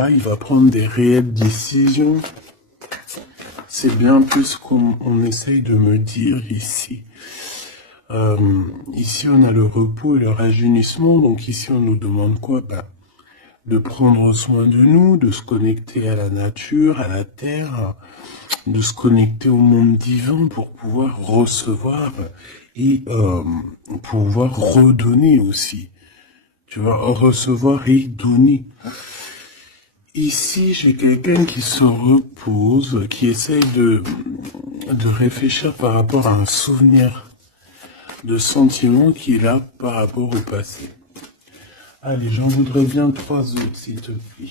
Là, il va prendre des réelles décisions. C'est bien plus qu'on essaye de me dire ici. Ici, on a le repos et le rajeunissement. Donc ici, on nous demande quoi? De prendre soin de nous, de se connecter à la nature, à la terre, de se connecter au monde divin pour pouvoir recevoir et pouvoir redonner aussi. Tu vas recevoir et donner. Ici, j'ai quelqu'un qui se repose, qui essaye de réfléchir par rapport à un souvenir de sentiment qu'il a par rapport au passé. Allez, j'en voudrais bien 3 autres, s'il te plaît.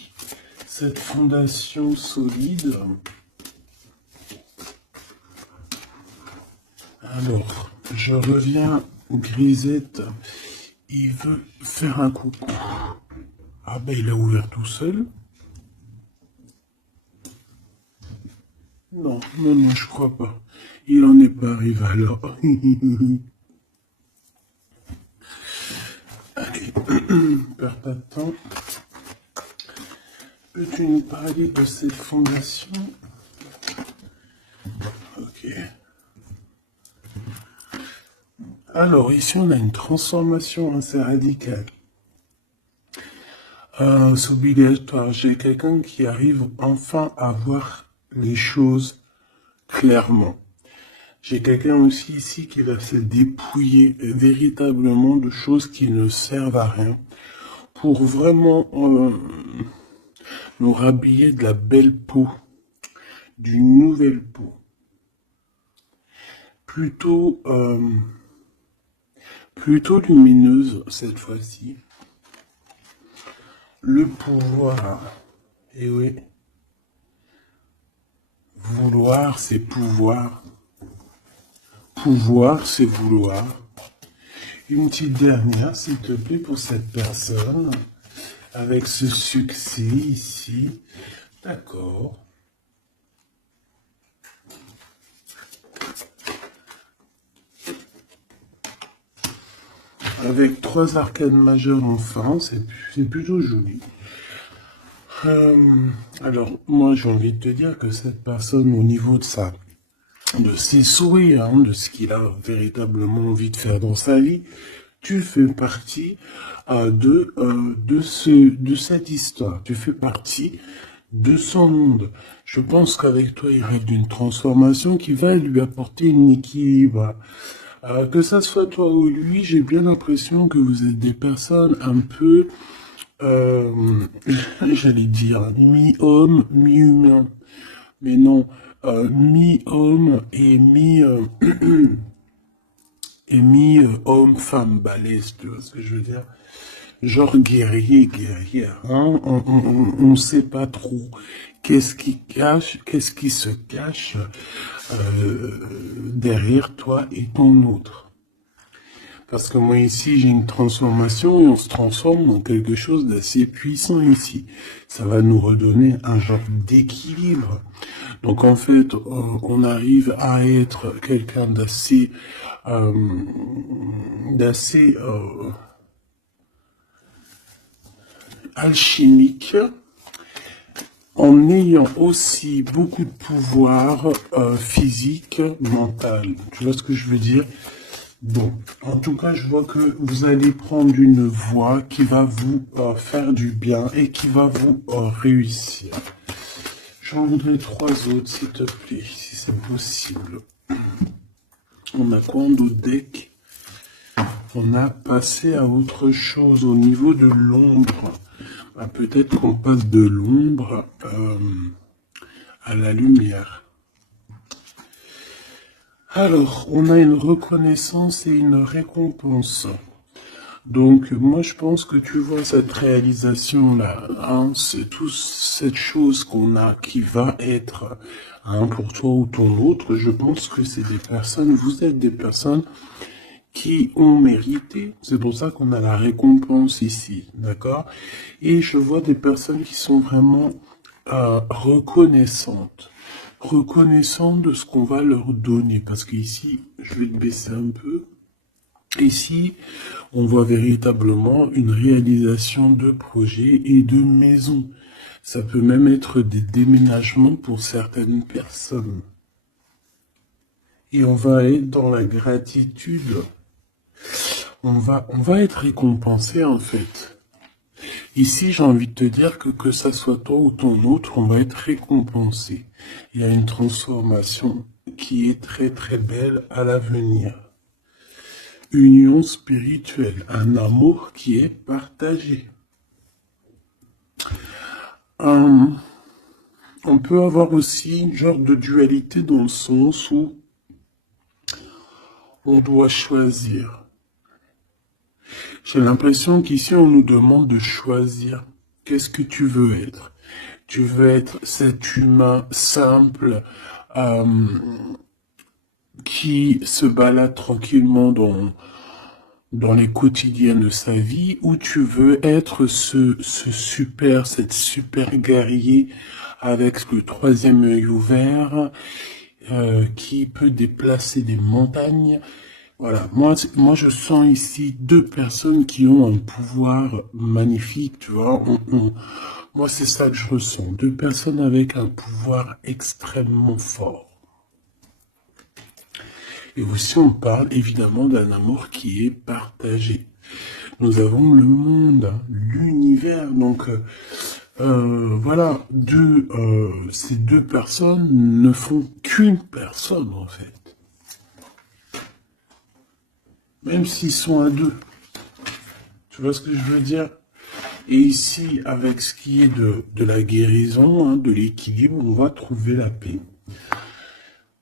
Cette fondation solide. Alors, je reviens, Grisette. Il veut faire un coucou. Ah ben, il a ouvert tout seul. Non, je crois pas. Il en est pas arrivé alors. Allez, perds pas de temps. Peux-tu nous parler de cette fondation? Ok. Alors, ici, on a une transformation assez radicale. C'est obligatoire. J'ai quelqu'un qui arrive enfin à voir les choses clairement. J'ai quelqu'un aussi ici qui va se dépouiller véritablement de choses qui ne servent à rien pour vraiment nous rhabiller de la belle peau, d'une nouvelle peau. Plutôt lumineuse cette fois-ci. Le pouvoir, et oui, vouloir c'est pouvoir. Pouvoir, c'est vouloir. Une petite dernière, s'il te plaît, pour cette personne, avec ce succès ici. D'accord. Avec 3 arcanes majeures enfin, c'est plutôt joli. Alors, moi, j'ai envie de te dire que cette personne, au niveau de ses souhaits, de ce qu'il a véritablement envie de faire dans sa vie, tu fais partie de cette histoire. Tu fais partie de son monde. Je pense qu'avec toi, il rêve d'une transformation qui va lui apporter un équilibre. Que ça soit toi ou lui, j'ai bien l'impression que vous êtes des personnes un peu, j'allais dire, mi-homme, mi-humain. Mais non, mi-homme et mi-homme-femme balèze, tu vois ce que je veux dire? Genre guerrière, hein? On sait pas trop qu'est-ce qui se cache derrière toi et ton autre. Parce que moi ici j'ai une transformation et on se transforme en quelque chose d'assez puissant ici. Ça va nous redonner un genre d'équilibre. Donc en fait, on arrive à être quelqu'un d'assez alchimique, en ayant aussi beaucoup de pouvoir physique, mental. Tu vois ce que je veux dire? Bon, en tout cas, je vois que vous allez prendre une voie qui va vous faire du bien et qui va vous réussir. J'en voudrais 3 autres, s'il te plaît, si c'est possible. On a quoi dans deck? On a passé à autre chose au niveau de l'ombre. Peut-être qu'on passe de l'ombre à la lumière. Alors, on a une reconnaissance et une récompense. Donc, moi, je pense que tu vois cette réalisation-là, c'est toute cette chose qu'on a qui va être pour toi ou ton autre. Je pense que c'est des personnes, vous êtes des personnes qui ont mérité. C'est pour ça qu'on a la récompense ici, d'accord? Et je vois des personnes qui sont vraiment reconnaissantes de ce qu'on va leur donner. Parce qu'ici, je vais te baisser un peu. Ici, on voit véritablement une réalisation de projets et de maisons. Ça peut même être des déménagements pour certaines personnes. Et on va être dans la gratitude. On va être récompensé en fait. Ici, j'ai envie de te dire que ça soit toi ou ton autre, on va être récompensé. Il y a une transformation qui est très très belle à l'avenir. Union spirituelle, un amour qui est partagé. On peut avoir aussi une genre de dualité dans le sens où on doit choisir. J'ai l'impression qu'ici, on nous demande de choisir. Qu'est-ce que tu veux être? Tu veux être cet humain simple qui se balade tranquillement dans les quotidiens de sa vie, ou tu veux être cette super guerrier avec le troisième œil ouvert, qui peut déplacer des montagnes. Voilà, moi je sens ici deux personnes qui ont un pouvoir magnifique, tu vois. Moi c'est ça que je ressens, deux personnes avec un pouvoir extrêmement fort. Et aussi on parle évidemment d'un amour qui est partagé. Nous avons le monde, hein, l'univers, donc voilà, ces deux personnes ne font qu'une personne en fait. Même s'ils sont à deux. Tu vois ce que je veux dire? Et ici, avec ce qui est de la guérison, hein, de l'équilibre, on va trouver la paix.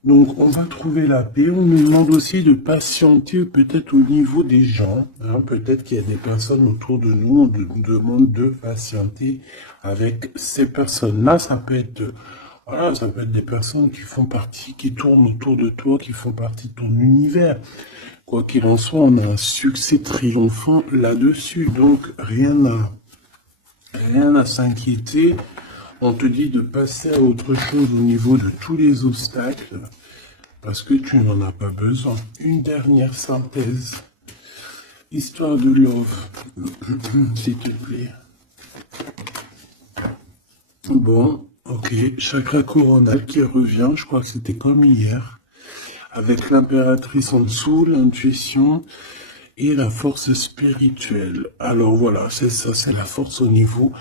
Donc, on va trouver la paix. On nous demande aussi de patienter peut-être au niveau des gens. Hein, peut-être qu'il y a des personnes autour de nous. On nous demande de patienter avec ces personnes-là. Ça peut être, voilà, ça peut être des personnes qui font partie, qui tournent autour de toi, qui font partie de ton univers. Quoi qu'il en soit, on a un succès triomphant là-dessus, donc rien à s'inquiéter. On te dit de passer à autre chose au niveau de tous les obstacles, parce que tu n'en as pas besoin. Une dernière synthèse. Histoire de love, s'il te plaît. Bon, ok, chakra coronal qui revient, je crois que c'était comme hier. Avec l'impératrice en dessous, l'intuition et la force spirituelle. Alors voilà, c'est ça, c'est la force au niveau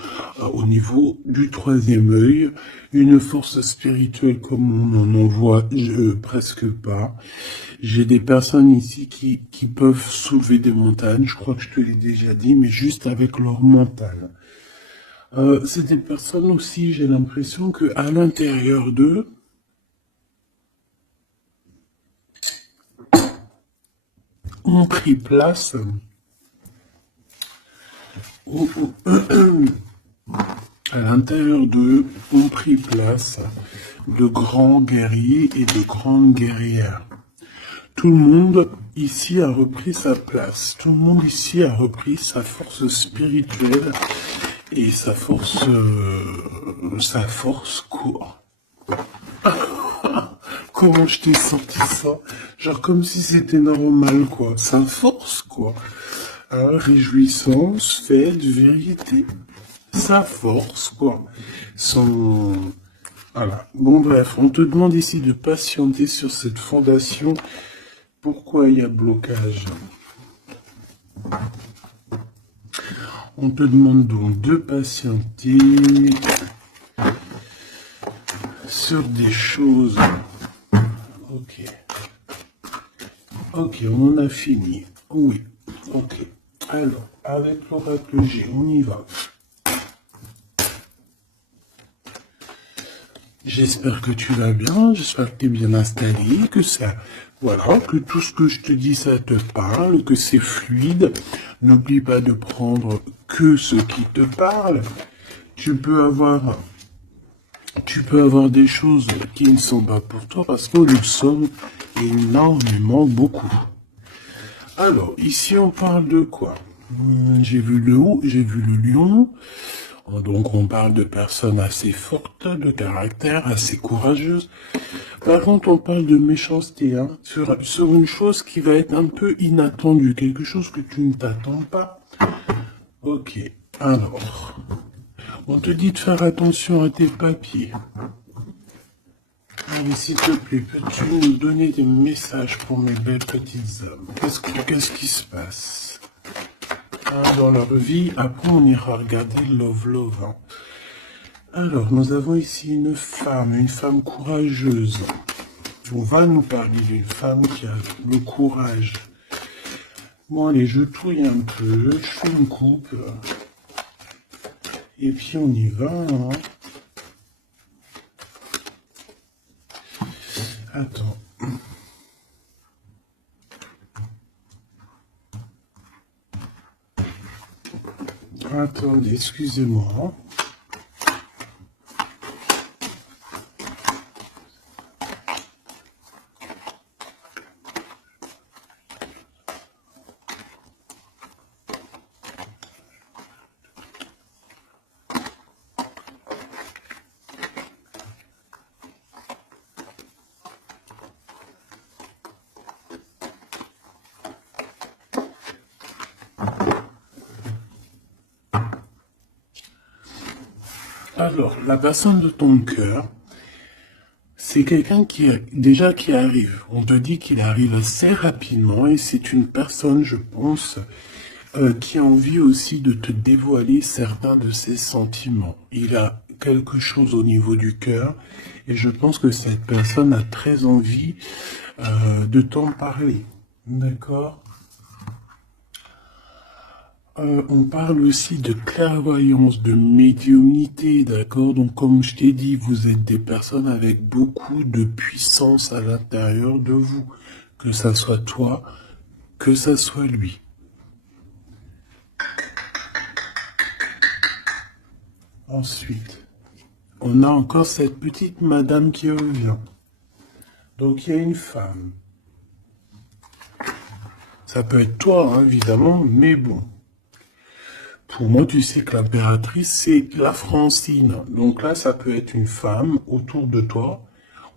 du troisième œil. Une force spirituelle comme on n'en voit presque pas. J'ai des personnes ici qui peuvent soulever des montagnes, je crois que je te l'ai déjà dit, mais juste avec leur mental. C'est des personnes aussi, j'ai l'impression qu'à l'intérieur d'eux, ont pris place à l'intérieur d'eux, ont pris place de grands guerriers et de grandes guerrières. Tout le monde ici a repris sa place. Tout le monde ici a repris sa force spirituelle et sa force quoi? Comment je t'ai senti ça? Genre comme si c'était normal, quoi. Ça force, quoi. Alors, réjouissance, fête, vérité. Ça force, quoi. Voilà. Bon, bref, on te demande ici de patienter sur cette fondation. Pourquoi il y a blocage? On te demande donc de patienter sur des choses. Ok. Ok, on en a fini. Oui. Ok. Alors, avec l'oracle G, on y va. J'espère que tu vas bien, j'espère que tu es bien installé, que ça, voilà, que tout ce que je te dis, ça te parle, que c'est fluide. N'oublie pas de prendre que ce qui te parle. Tu peux avoir des choses qui ne sont pas pour toi parce que nous sommes énormément beaucoup. Alors, ici, on parle de quoi? J'ai vu le loup, j'ai vu le lion. Donc, on parle de personnes assez fortes, de caractère, assez courageuses. Par contre, on parle de méchanceté, hein, sur une chose qui va être un peu inattendue, quelque chose que tu ne t'attends pas. Ok, alors, On te dit de faire attention à tes papiers. Allez, s'il te plaît, peux-tu nous donner des messages pour mes belles petites âmes? Qu'est-ce qui se passe dans leur vie? Après, on ira regarder Love. Hein. Alors, nous avons ici une femme courageuse. On va nous parler d'une femme qui a le courage. Bon, allez, je touille un peu, je fais une coupe. Et puis, on y va. Hein. Attends. Attendez, excusez-moi. Alors, la personne de ton cœur, c'est quelqu'un qui arrive. On te dit qu'il arrive assez rapidement et c'est une personne, je pense, qui a envie aussi de te dévoiler certains de ses sentiments. Il a quelque chose au niveau du cœur et je pense que cette personne a très envie de t'en parler. D'accord ? On parle aussi de clairvoyance, de médiumnité, d'accord? Donc, comme je t'ai dit, vous êtes des personnes avec beaucoup de puissance à l'intérieur de vous. Que ça soit toi, que ça soit lui. Ensuite, on a encore cette petite madame qui revient. Donc, il y a une femme. Ça peut être toi, hein, évidemment, mais bon. Pour moi, tu sais que l'impératrice, c'est la Francine. Donc là, ça peut être une femme autour de toi.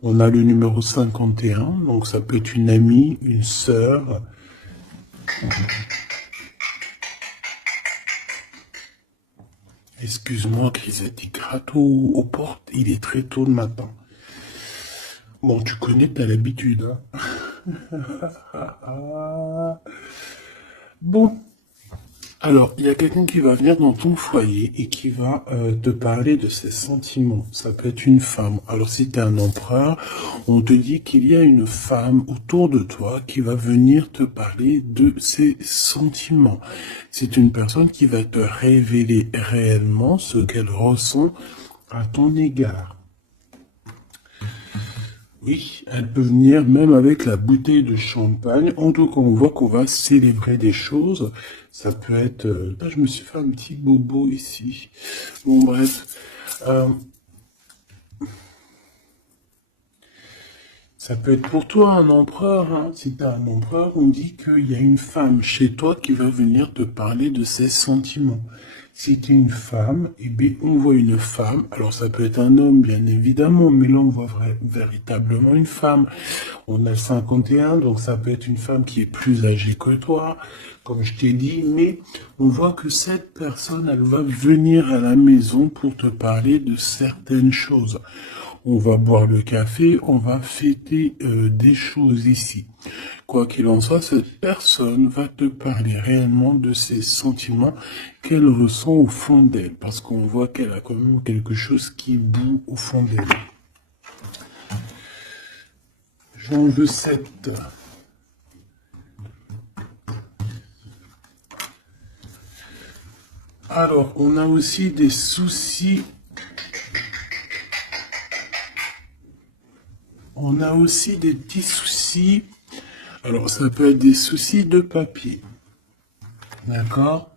On a le numéro 51, donc ça peut être une amie, une sœur. Excuse-moi, Crisette, il gratte aux portes. Il est très tôt le matin. Bon, tu connais, t'as l'habitude. Hein. Bon. Alors, il y a quelqu'un qui va venir dans ton foyer et qui va te parler de ses sentiments. Ça peut être une femme. Alors, si tu es un empereur, on te dit qu'il y a une femme autour de toi qui va venir te parler de ses sentiments. C'est une personne qui va te révéler réellement ce qu'elle ressent à ton égard. Oui, elle peut venir même avec la bouteille de champagne. En tout cas, on voit qu'on va célébrer des choses. Ça peut être... Là, je me suis fait un petit bobo ici. Bon, bref. Ça peut être pour toi un empereur. Hein. Si tu as un empereur, on dit qu'il y a une femme chez toi qui va venir te parler de ses sentiments. Si tu es une femme, eh bien, on voit une femme. Alors, ça peut être un homme, bien évidemment, mais là, on voit véritablement une femme. On a le 51, donc ça peut être une femme qui est plus âgée que toi, comme je t'ai dit, mais on voit que cette personne, elle va venir à la maison pour te parler de certaines choses. On va boire le café, on va fêter des choses ici. Quoi qu'il en soit, cette personne va te parler réellement de ses sentiments qu'elle ressent au fond d'elle, parce qu'on voit qu'elle a quand même quelque chose qui bout au fond d'elle. J'en veux 7. Alors, on a aussi des soucis. On a aussi des petits soucis. Alors, ça peut être des soucis de papier. D'accord?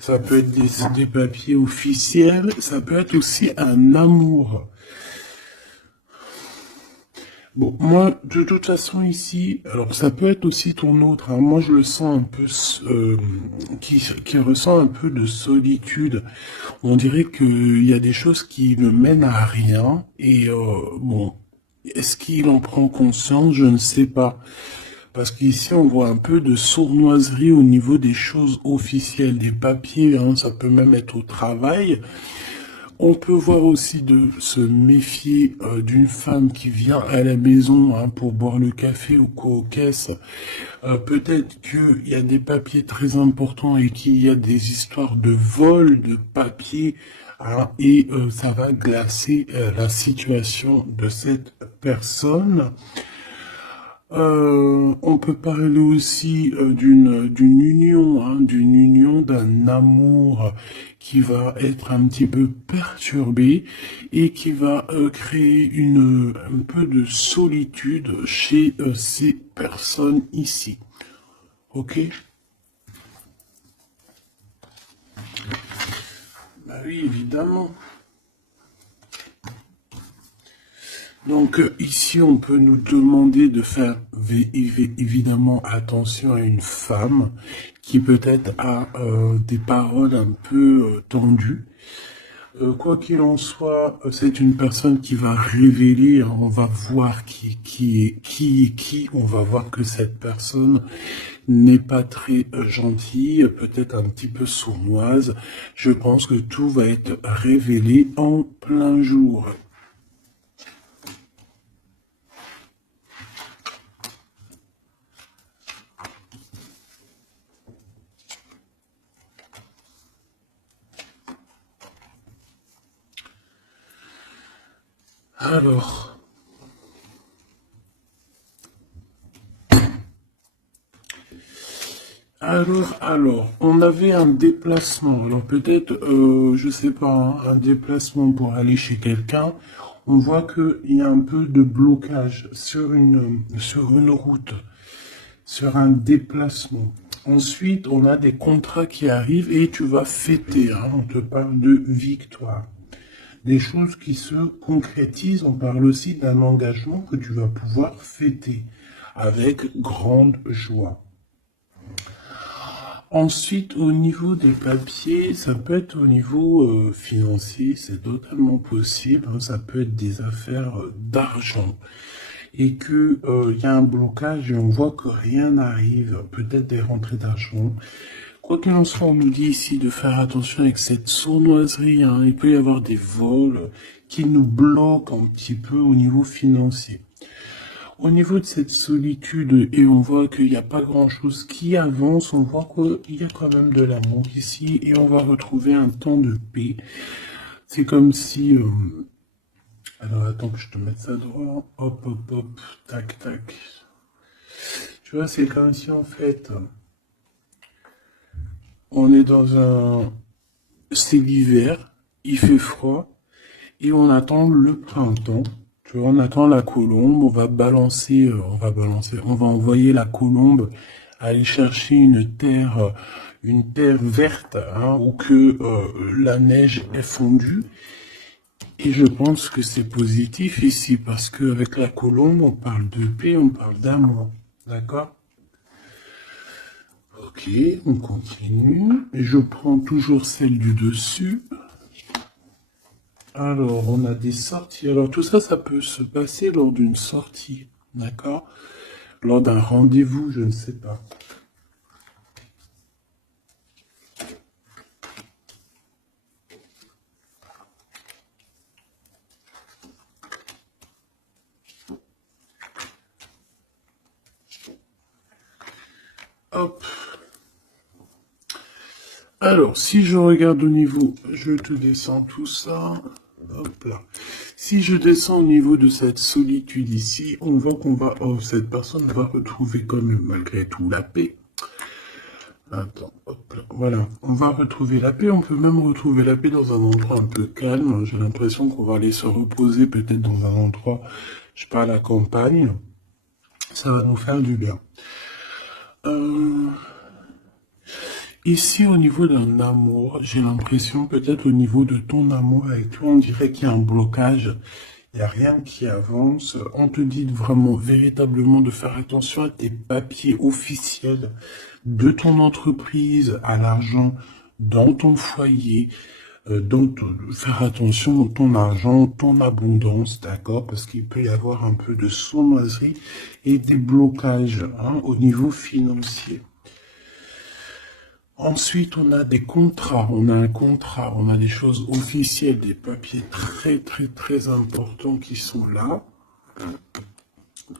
Ça peut être des papiers officiels. Ça peut être aussi un amour. Bon, moi, de toute façon, ici, alors ça peut être aussi ton autre. Hein, moi, je le sens un peu, qui ressent un peu de solitude. On dirait qu'il y a des choses qui ne mènent à rien. Et bon, est-ce qu'il en prend conscience? Je ne sais pas. Parce qu'ici, on voit un peu de sournoiserie au niveau des choses officielles, des papiers, hein, ça peut même être au travail. On peut voir aussi de se méfier d'une femme qui vient à la maison hein, pour boire le café ou quoi aux caisses. Peut-être qu'il y a des papiers très importants et qu'il y a des histoires de vol de papiers hein, et ça va glacer la situation de cette personne. On peut parler aussi d'une union, hein, d'un amour qui va être un petit peu perturbé et qui va créer un peu de solitude chez ces personnes ici. Ok? Bah oui, évidemment. Donc ici, on peut nous demander de faire évidemment attention à une femme qui peut-être a des paroles un peu tendues. Quoi qu'il en soit, c'est une personne qui va révéler, hein, on va voir qui est qui, on va voir que cette personne n'est pas très gentille, peut-être un petit peu sournoise. Je pense que tout va être révélé en plein jour. Alors, on avait un déplacement. Alors peut-être, je sais pas, hein, un déplacement pour aller chez quelqu'un. On voit qu'il y a un peu de blocage sur une route, sur un déplacement. Ensuite, on a des contrats qui arrivent et tu vas fêter. Hein, on te parle de victoire. Des choses qui se concrétisent. On parle aussi d'un engagement que tu vas pouvoir fêter avec grande joie. Ensuite, au niveau des papiers, ça peut être au niveau financier, c'est totalement possible. Hein, ça peut être des affaires d'argent et que il y a un blocage et on voit que rien n'arrive. Peut-être des rentrées d'argent. Quoi qu'il en soit, on nous dit ici de faire attention avec cette sournoiserie. Hein. Il peut y avoir des vols qui nous bloquent un petit peu au niveau financier. Au niveau de cette solitude, et on voit qu'il n'y a pas grand-chose qui avance, on voit qu'il y a quand même de l'amour ici, et on va retrouver un temps de paix. C'est comme si... Alors attends que je te mette ça droit. Hop, hop, hop, tac, tac. Tu vois, c'est comme si en fait, on est dans un... C'est l'hiver, il fait froid, et on attend le printemps. Tu vois, on attend la colombe, on va envoyer la colombe aller chercher une terre verte, hein, où que la neige est fondue. Et je pense que c'est positif ici, parce qu'avec la colombe, on parle de paix, on parle d'amour. D'accord? Ok, on continue. Et je prends toujours celle du dessus. Alors, on a des sorties. Alors, tout ça, ça peut se passer lors d'une sortie, d'accord? Lors d'un rendez-vous, je ne sais pas. Hop. Alors, si je regarde au niveau, je te descends tout ça. Hop là. Si je descends au niveau de cette solitude ici, on voit qu'on va, cette personne va retrouver quand même malgré tout la paix. Attends, hop là. Voilà, on va retrouver la paix. On peut même retrouver la paix dans un endroit un peu calme. J'ai l'impression qu'on va aller se reposer peut-être dans un endroit, je sais pas, à la campagne. Ça va nous faire du bien. Ici, au niveau d'un amour, j'ai l'impression, peut-être au niveau de ton amour avec toi, on dirait qu'il y a un blocage. Il n'y a rien qui avance. On te dit vraiment, véritablement, de faire attention à tes papiers officiels de ton entreprise, à l'argent dans ton foyer. Donc, faire attention à ton argent, ton abondance, d'accord? Parce qu'il peut y avoir un peu de sournoiserie et des blocages hein, au niveau financier. Ensuite, on a des contrats, on a un contrat, on a des choses officielles, des papiers très importants qui sont là.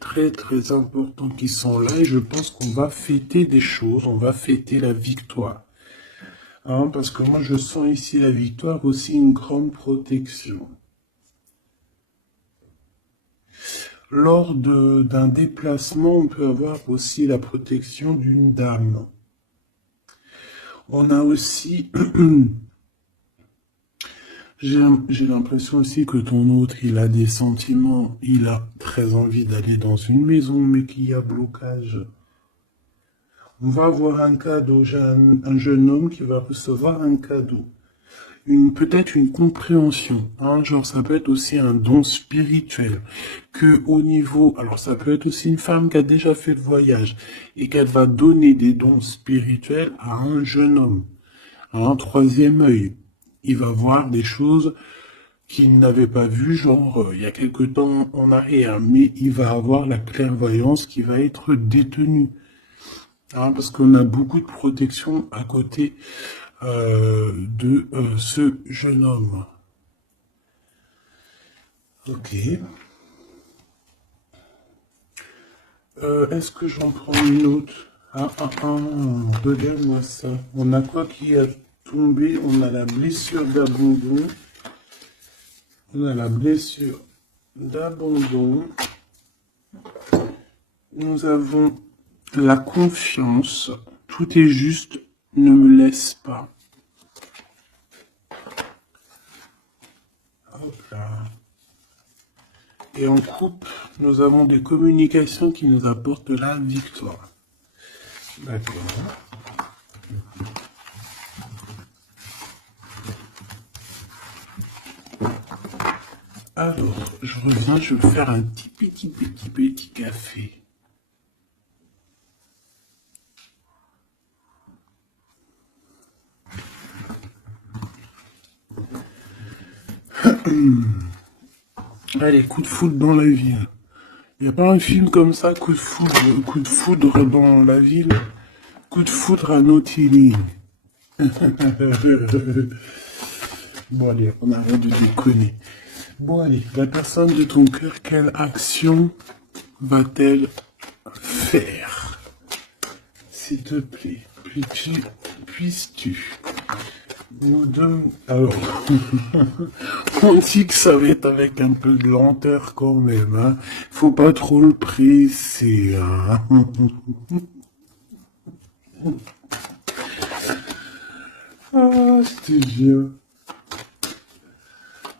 Très importants qui sont là et je pense qu'on va fêter des choses, on va fêter la victoire. Hein, parce que moi, je sens ici la victoire aussi une grande protection. Lors d'un déplacement, on peut avoir aussi la protection d'une dame. On a aussi, j'ai l'impression aussi que ton autre, il a des sentiments, il a très envie d'aller dans une maison, mais qu'il y a blocage. On va avoir un cadeau, j'ai un jeune homme qui va recevoir un cadeau. Peut-être une compréhension, hein, genre ça peut être aussi un don spirituel, que au niveau, alors ça peut être aussi une femme qui a déjà fait le voyage, et qu'elle va donner des dons spirituels à un jeune homme, à un troisième œil. Il va voir des choses qu'il n'avait pas vues, genre il y a quelque temps en arrière, mais il va avoir la clairvoyance qui va être détenue. Hein, parce qu'on a beaucoup de protection à côté de ce jeune homme. Ok. Est-ce que j'en prends une autre? Regarde-moi ça. On a quoi qui a tombé? On a la blessure d'abandon. On a la blessure d'abandon. Nous avons la confiance. Tout est juste. Ne me laisse pas. Hop là. Et en couple, nous avons des communications qui nous apportent la victoire. D'accord. Alors, je reviens, je vais faire un petit café. Allez, coup de foudre dans la ville. Il n'y a pas un film comme ça, coup de foudre dans la ville, coup de foudre à Nautilus. Bon allez, on arrête de déconner. Bon allez, la personne de ton cœur, quelle action va-t-elle faire? S'il te plaît, puisses-tu nous donner... Alors, on dit que ça va être avec un peu de lenteur quand même, hein. Faut pas trop le presser, hein. Ah, je te jure.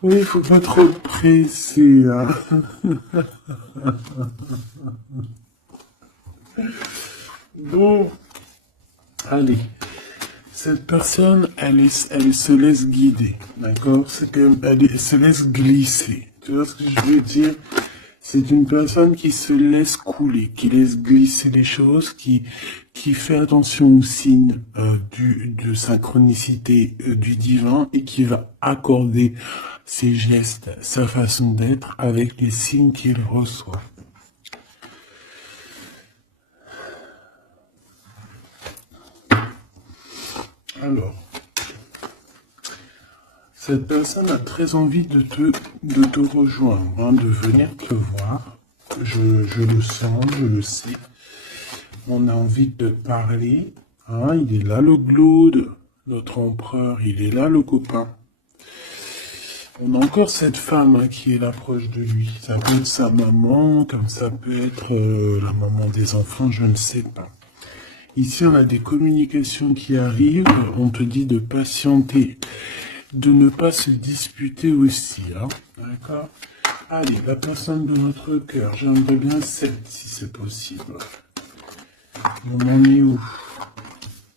Oui, faut pas trop le presser, hein. Bon, allez. Cette personne, elle se laisse guider, d'accord? C'est qu'elle se laisse glisser. Tu vois ce que je veux dire? C'est une personne qui se laisse couler, qui laisse glisser les choses, qui fait attention aux signes de synchronicité du divin et qui va accorder ses gestes, sa façon d'être avec les signes qu'il reçoit. Alors, cette personne a très envie de te rejoindre, hein, de venir te voir. Je le sens, je le sais. On a envie de parler. Hein, il est là le Glaude, notre empereur, il est là le copain. On a encore cette femme hein, qui est là proche de lui. Ça peut être sa maman, comme ça peut être la maman des enfants, je ne sais pas. Ici, on a des communications qui arrivent. On te dit de patienter, de ne pas se disputer aussi. Hein, d'accord? Allez, la personne de notre cœur. J'aimerais bien 7 si c'est possible. On en est où?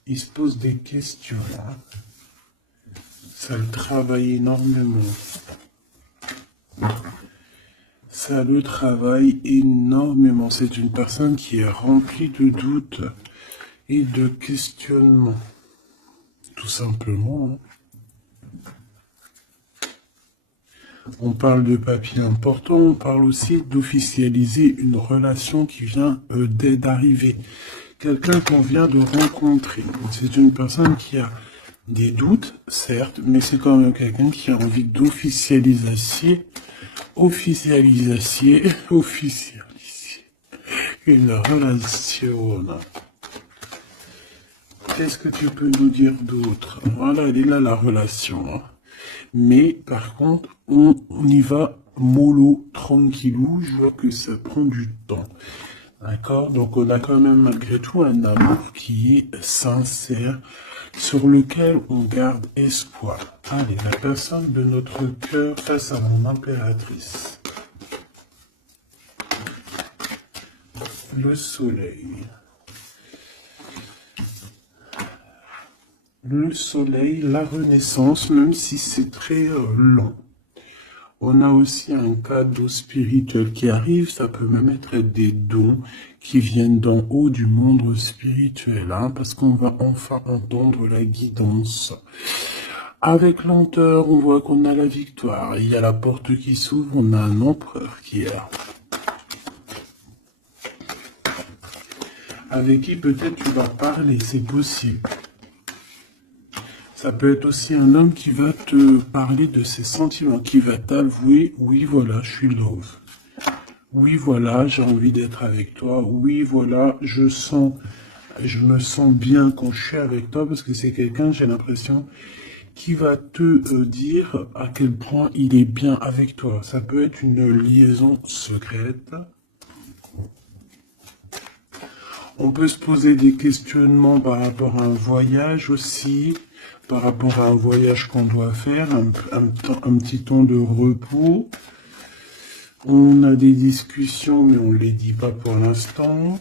Il se pose des questions. Hein. Ça le travaille énormément. Ça le travaille énormément. C'est une personne qui est remplie de doutes et de questionnements. Tout simplement. Hein. On parle de papier important, on parle aussi d'officialiser une relation qui vient d'arriver. Quelqu'un qu'on vient de rencontrer. C'est une personne qui a des doutes, certes, mais c'est quand même quelqu'un qui a envie d'officialiser une relation. Qu'est-ce que tu peux nous dire d'autre? Voilà, elle est là la relation. Hein. Mais par contre, on y va mollo, tranquillou. Je vois que ça prend du temps. D'accord? Donc on a quand même malgré tout un amour qui est sincère, sur lequel on garde espoir. Allez, la personne de notre cœur face à mon impératrice. Le soleil. Le soleil, la renaissance, même si c'est très lent. On a aussi un cadeau spirituel qui arrive, ça peut même être des dons qui viennent d'en haut du monde spirituel, hein, parce qu'on va enfin entendre la guidance. Avec lenteur, on voit qu'on a la victoire. Il y a la porte qui s'ouvre, on a un empereur qui est là. Avec qui peut-être tu vas parler, c'est possible. Ça peut être aussi un homme qui va te parler de ses sentiments, qui va t'avouer, oui voilà, je suis love. Oui voilà, j'ai envie d'être avec toi. Oui voilà, je me sens bien quand je suis avec toi parce que c'est quelqu'un, j'ai l'impression, qui va te dire à quel point il est bien avec toi. Ça peut être une liaison secrète. On peut se poser des questionnements par rapport à un voyage aussi, par rapport à un voyage qu'on doit faire, un petit temps de repos. On a des discussions, mais on ne les dit pas pour l'instant.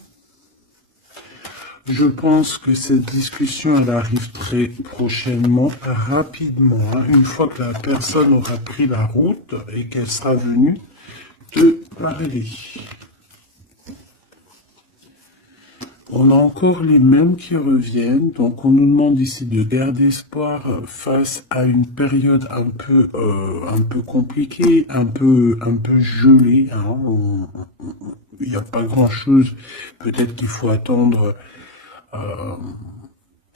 Je pense que cette discussion, elle arrive très prochainement, rapidement, hein, une fois que la personne aura pris la route et qu'elle sera venue te parler. On a encore les mêmes qui reviennent, donc on nous demande ici de garder espoir face à une période un peu compliquée, un peu gelée. Hein. Il n'y a pas grand-chose. Peut-être qu'il faut attendre.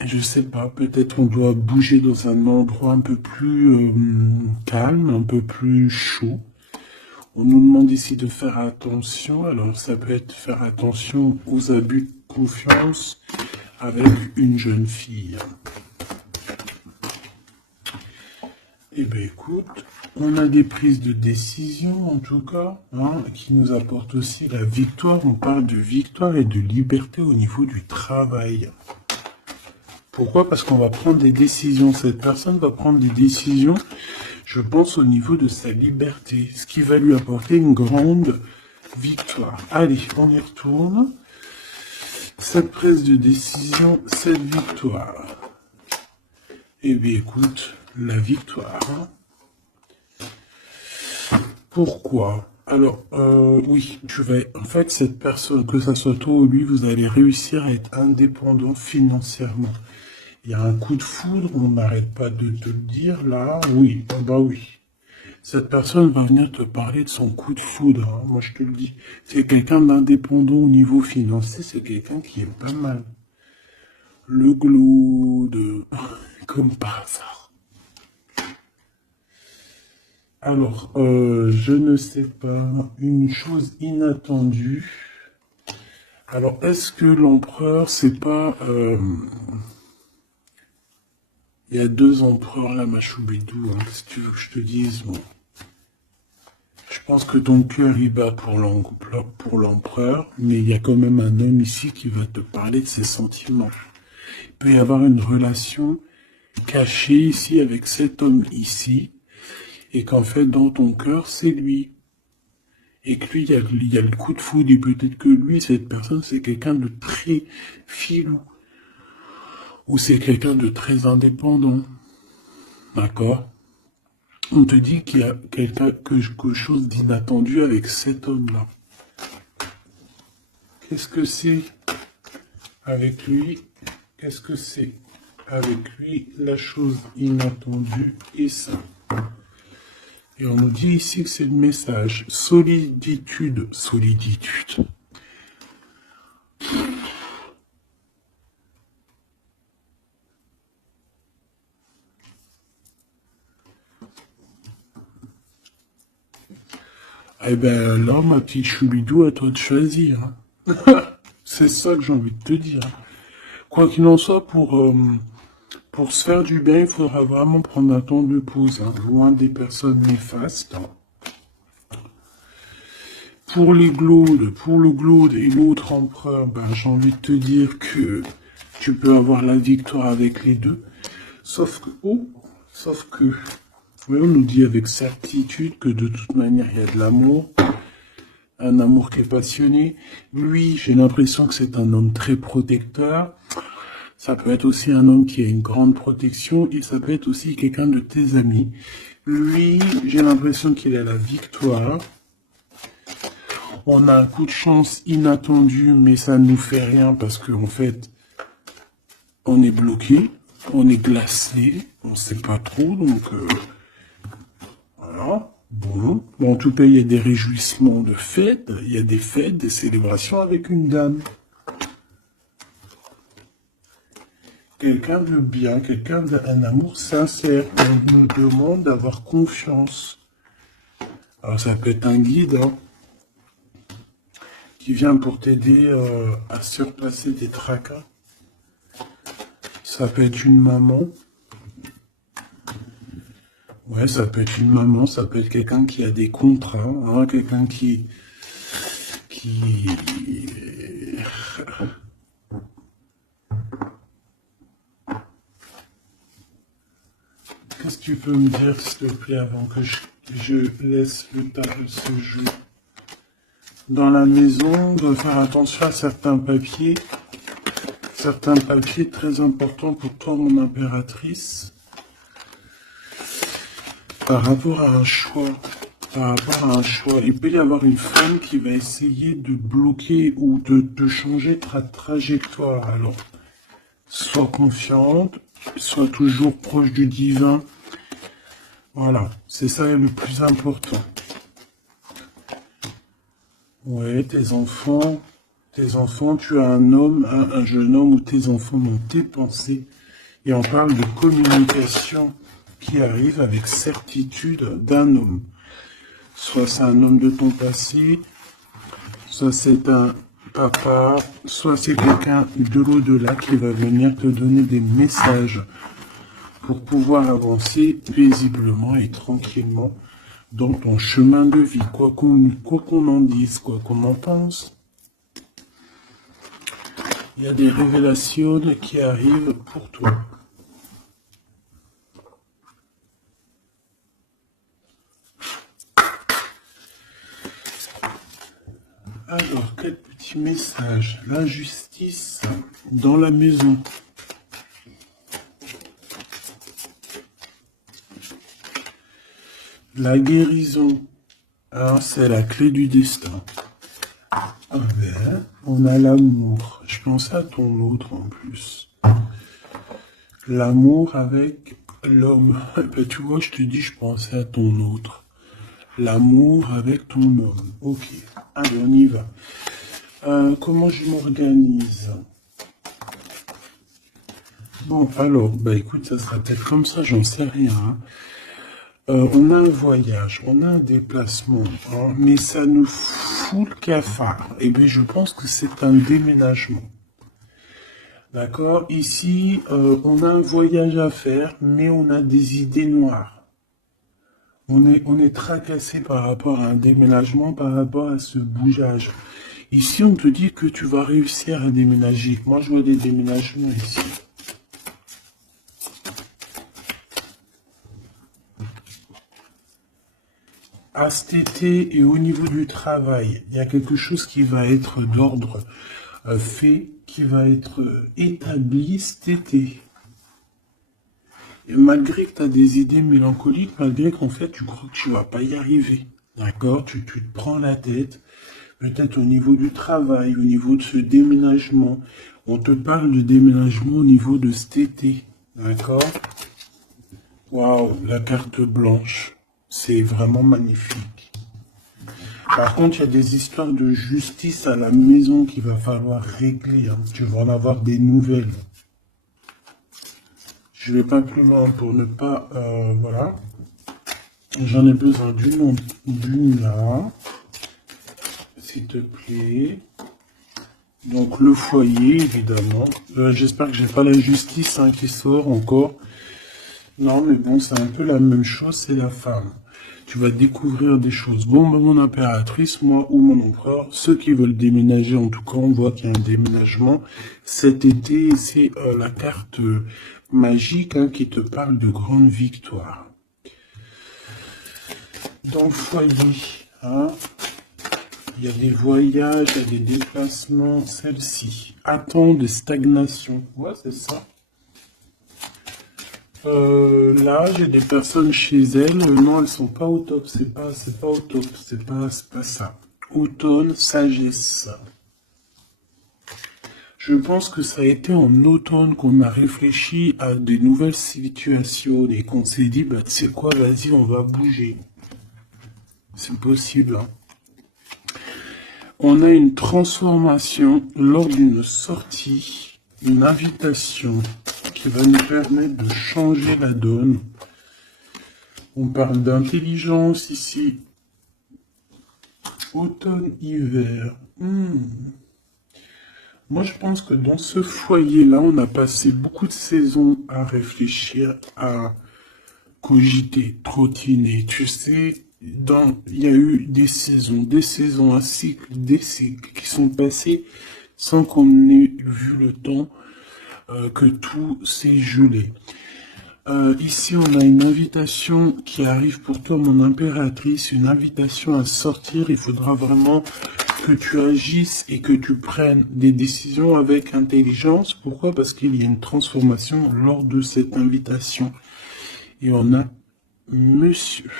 Je sais pas. Peut-être on doit bouger dans un endroit un peu plus calme, un peu plus chaud. On nous demande ici de faire attention. Alors ça peut être faire attention aux abus de confiance avec une jeune fille. Eh bien écoute, on a des prises de décision en tout cas, hein, qui nous apportent aussi la victoire. On parle de victoire et de liberté au niveau du travail. Pourquoi? Parce qu'on va prendre des décisions. Cette personne va prendre des décisions, je pense, au niveau de sa liberté, ce qui va lui apporter une grande victoire. Allez, on y retourne. Cette prise de décision, cette victoire. Eh bien, écoute, la victoire. Pourquoi? Alors, oui, en fait, cette personne, que ça soit toi ou lui, vous allez réussir à être indépendant financièrement. Il y a un coup de foudre, on n'arrête pas de te le dire, là, oui, bah oui. Cette personne va venir te parler de son coup de foudre, hein, moi je te le dis. C'est quelqu'un d'indépendant au niveau financier, c'est quelqu'un qui est pas mal. Le glaude, comme par hasard. Alors, je ne sais pas, une chose inattendue. Alors, est-ce que l'empereur, c'est pas... Il y a deux empereurs là, Machoubidou, hein, qu'est-ce que tu veux que je te dise, bon. Je pense que ton cœur y bat pour l'empereur, mais il y a quand même un homme ici qui va te parler de ses sentiments. Il peut y avoir une relation cachée ici avec cet homme ici, et qu'en fait dans ton cœur c'est lui. Et que lui, il y a le coup de foudre, et peut-être que lui, cette personne, c'est quelqu'un de très filou. Ou c'est quelqu'un de très indépendant. D'accord? On te dit qu'il y a quelque chose d'inattendu avec cet homme-là. Qu'est-ce que c'est avec lui? Qu'est-ce que c'est avec lui? La chose inattendue et ça. Et on nous dit ici que c'est le message. Soliditude. Soliditude. Eh ben là, ma petite choubidou, à toi de choisir. Hein. C'est ça que j'ai envie de te dire. Quoi qu'il en soit, pour se faire du bien, il faudra vraiment prendre un temps de pause, hein, loin des personnes néfastes. Pour le glaude et l'autre empereur, ben, j'ai envie de te dire que tu peux avoir la victoire avec les deux. Sauf que, oui, on nous dit avec certitude que de toute manière, il y a de l'amour. Un amour qui est passionné. Lui, j'ai l'impression que c'est un homme très protecteur. Ça peut être aussi un homme qui a une grande protection et ça peut être aussi quelqu'un de tes amis. Lui, j'ai l'impression qu'il a la victoire. On a un coup de chance inattendu, mais ça ne nous fait rien parce qu'en fait, on est bloqué, on est glacé, on ne sait pas trop, donc voilà. Bon, en tout cas, il y a des réjouissements de fêtes, il y a des fêtes, des célébrations avec une dame. Quelqu'un de bien, quelqu'un d'un amour sincère. On nous demande d'avoir confiance. Alors ça peut être un guide hein, qui vient pour t'aider à surpasser des tracas. Ça peut être une maman. Ouais, ça peut être une maman, ça peut être quelqu'un qui a des contrats, hein, quelqu'un qui... Qu'est-ce que tu peux me dire, s'il te plaît, avant que je laisse le tas de ce jeu? Dans la maison, on doit faire attention à certains papiers très importants pour toi, mon impératrice, par rapport à un choix. Il peut y avoir une femme qui va essayer de bloquer ou de changer ta trajectoire. Alors, sois confiante, sois toujours proche du divin. Voilà, c'est ça le plus important. Ouais, tes enfants, tu as un jeune homme ou tes enfants dans tes pensées. Et on parle de communication qui arrive avec certitude d'un homme. Soit c'est un homme de ton passé, soit c'est un papa, soit c'est quelqu'un de l'au-delà qui va venir te donner des messages pour pouvoir avancer paisiblement et tranquillement dans ton chemin de vie, quoi qu'on en dise, quoi qu'on en pense. Il y a des révélations qui arrivent pour toi. Alors, quel petit message? La justice dans la maison. La guérison. Alors, c'est la clé du destin. Ah ben, on a l'amour. Je pensais à ton autre en plus. L'amour avec l'homme. Ben, tu vois, je te dis, je pensais à ton autre. L'amour avec ton homme. Ok. Allez, on y va. Comment je m'organise? Bon, alors, bah écoute, ça sera peut-être comme ça, j'en sais rien. Hein. On a un voyage, on a un déplacement, hein, mais ça nous fout le cafard. Et bien, je pense que c'est un déménagement. D'accord? Ici, on a un voyage à faire, mais on a des idées noires. On est tracassé par rapport à un déménagement, par rapport à ce bougeage. Ici, on te dit que tu vas réussir à déménager. Moi, je vois des déménagements ici. À cet été et au niveau du travail, il y a quelque chose qui va être d'ordre fait, qui va être établi cet été. Et malgré que tu as des idées mélancoliques, malgré qu'en fait tu crois que tu vas pas y arriver, d'accord, tu te prends la tête, peut-être au niveau du travail, au niveau de ce déménagement, on te parle de déménagement au niveau de cet été, d'accord. Waouh, la carte blanche. C'est vraiment magnifique. Par contre, il y a des histoires de justice à la maison qu'il va falloir régler. Hein. Tu vas en avoir des nouvelles. Je vais pas plus loin pour ne pas... voilà. J'en ai besoin d'une là. S'il te plaît. Donc le foyer, évidemment. J'espère que j'ai pas la justice hein, qui sort encore. Non, mais bon, c'est un peu la même chose, c'est la femme. Tu vas découvrir des choses. Bon, ben, mon impératrice, moi ou mon empereur, ceux qui veulent déménager, en tout cas, on voit qu'il y a un déménagement cet été. C'est la carte magique hein, qui te parle de grande victoire. Dans le foyer, hein, il y a des voyages, il y a des déplacements. Celle-ci, attend de stagnation. Ouais, c'est ça. Là, j'ai des personnes chez elles. Non, elles sont pas au top. C'est pas au top. C'est pas ça. Automne, sagesse. Je pense que ça a été en automne qu'on a réfléchi à des nouvelles situations et qu'on s'est dit, bah, tu sais quoi, vas-y, on va bouger. C'est possible, hein. On a une transformation lors d'une sortie, une invitation qui va nous permettre de changer la donne. On parle d'intelligence ici. Automne, hiver. Moi, je pense que dans ce foyer-là, on a passé beaucoup de saisons à réfléchir, à cogiter, trottiner. Tu sais, il y a eu des saisons, un cycle, des cycles qui sont passés sans qu'on ait vu le temps que tout s'est gelé. Ici, on a une invitation qui arrive pour toi, mon impératrice, une invitation à sortir. Il faudra vraiment que tu agisses et que tu prennes des décisions avec intelligence. Pourquoi? Parce qu'il y a une transformation lors de cette invitation. Et on a monsieur.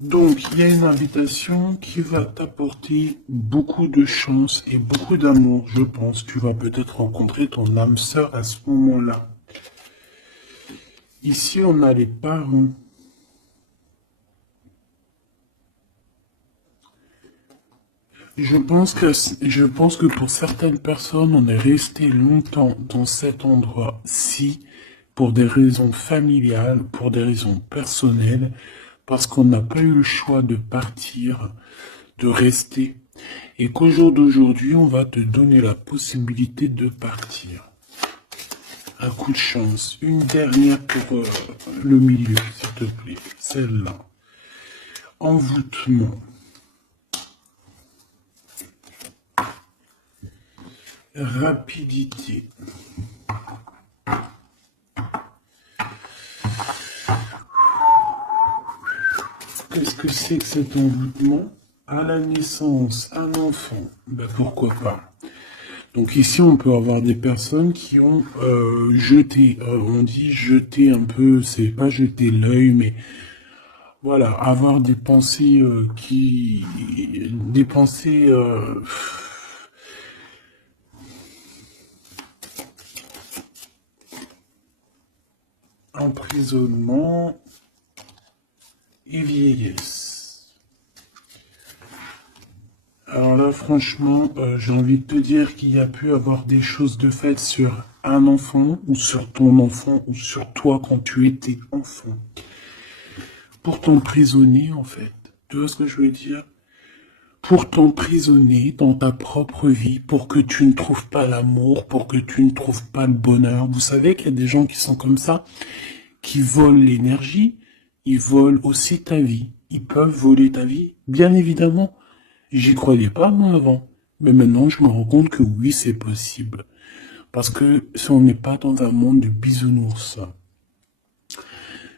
Donc, il y a une invitation qui va t'apporter beaucoup de chance et beaucoup d'amour, je pense. Tu vas peut-être rencontrer ton âme sœur à ce moment-là. Ici, on a les parents. Je pense que pour certaines personnes, on est resté longtemps dans cet endroit-ci pour des raisons familiales, pour des raisons personnelles, parce qu'on n'a pas eu le choix de partir, de rester, et qu'au jour d'aujourd'hui, on va te donner la possibilité de partir. Un coup de chance. Une dernière pour le milieu, s'il te plaît. Celle-là. Envoûtement. Rapidité. Qu'est-ce que c'est que cet envoûtement? À la naissance, un enfant. Ben pourquoi pas? Donc ici, on peut avoir des personnes qui ont jeté, on dit jeter un peu, c'est pas jeter l'œil, mais voilà, avoir des pensées des pensées emprisonnement et vieillesse. Alors là, franchement, j'ai envie de te dire qu'il y a pu avoir des choses de fait sur un enfant, ou sur ton enfant, ou sur toi quand tu étais enfant. Pour t'emprisonner, en fait. Tu vois ce que je veux dire? Pour t'emprisonner dans ta propre vie, pour que tu ne trouves pas l'amour, pour que tu ne trouves pas le bonheur. Vous savez qu'il y a des gens qui sont comme ça, qui volent l'énergie, ils volent aussi ta vie. Ils peuvent voler ta vie, bien évidemment. J'y croyais pas, moi, avant. Mais maintenant, je me rends compte que oui, c'est possible. Parce que si on n'est pas dans un monde de bisounours.